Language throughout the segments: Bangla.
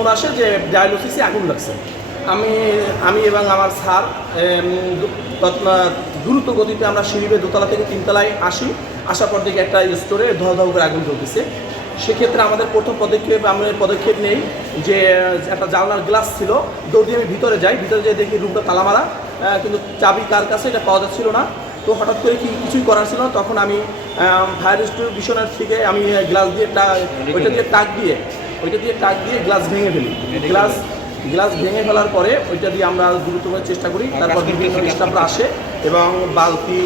ফোন আসে যে ডায়ালিসিসে আগুন লাগছে। আমি আমি এবং আমার স্যার দ্রুত গতিতে আমরা সিঁড়িবে দোতলা থেকে তিনতলায় আসি। আসার পর দেখি একটা স্টোরে ধোয়া ধোয়া করে আগুন জ্বলতেছে। সেক্ষেত্রে আমাদের প্রথম পদক্ষেপ, আমরা পদক্ষেপ নেই যে, একটা জানলার গ্লাস ছিল, দৌড় দিয়ে আমি ভিতরে যাই। ভিতরে যেয়ে দেখি রুমটা তালা মারা কিন্তু চাবি কার কাছে এটা পাওয়া যাচ্ছিল না। তো হঠাৎ করে কি কিছুই করার ছিল তখন আমি ফায়ার ডিস্ট্রিবিউশনের থেকে আমি গ্লাস দিয়ে ওইটা দিয়ে টাক দিয়ে ওইটা দিয়ে টাক দিয়ে গ্লাস ভেঙে ফেলি। গ্লাস গ্লাস ভেঙে ফেলার পরে ওইটা দিয়ে আমরা দ্রুত করে চেষ্টা করি তারপর বিভিন্ন স্টাফরা আসে এবং বালতি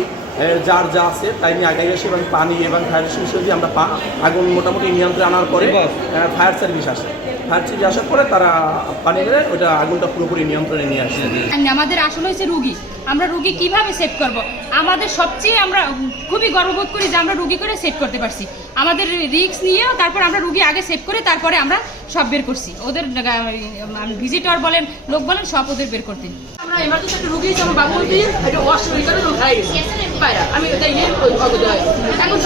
যার যা আছে তাই নিয়ে আগে এসে এবং পানি এবং ফায়ার ডিস্ট্রিবিউশন দিয়ে আমরা পা- আগুন মোটামুটি নিয়ন্ত্রণে আনার পরে ফায়ার সার্ভিস আসে। ফায়ার সার্ভিস আসার পরে তারা পানি মেরে ওইটা আগুনটা পুরোপুরি নিয়ন্ত্রণে নিয়ে আসে। আমাদের আসলে হচ্ছে রুগী। আমরা রুগী কীভাবে সেভ করব? আমাদের সবচেয়ে আমরা খুবই গর্ববোধ করি যে আমরা রুগী করে সেভ করতে পারছি। আমাদের রিস্ক নিয়েও তারপর আমরা রুগী আগে সেভ করে তারপরে আমরা সব বের করছি। ওদের ভিজিটর বলেন লোক বলেন সব ওদের বের করতে। আমরা এমার্জেন্সি একটা রুগী আমার বাবু দিয়ে একটা উঠাই আমি এখন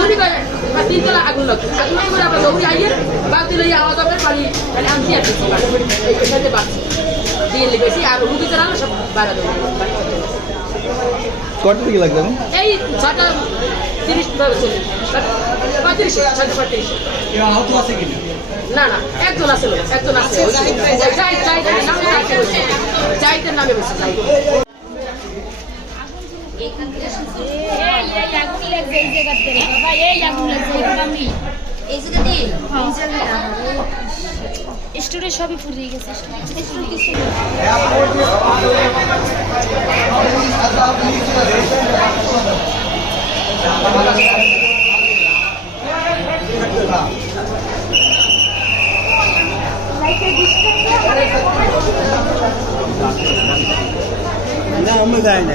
তিনতলা আগুন লাগছে আগুন করে আমরা দৌড়ে আইয়ে বালতি লইয়ে আওয়াজ হবে বাড়ি মানে আনছি আর দিয়ে আর রুগী চালানো সব বাইরে কটা দিকে লাগবে এখন? এই ছটা তিরিশ পঁয়ত্রিশ ছয়টা পঁয়ত্রিশ। না না একজন আছে একজন আছে নামে বসে স্টোরে সবই ফুরিয়ে গেছে। 那我们在哪？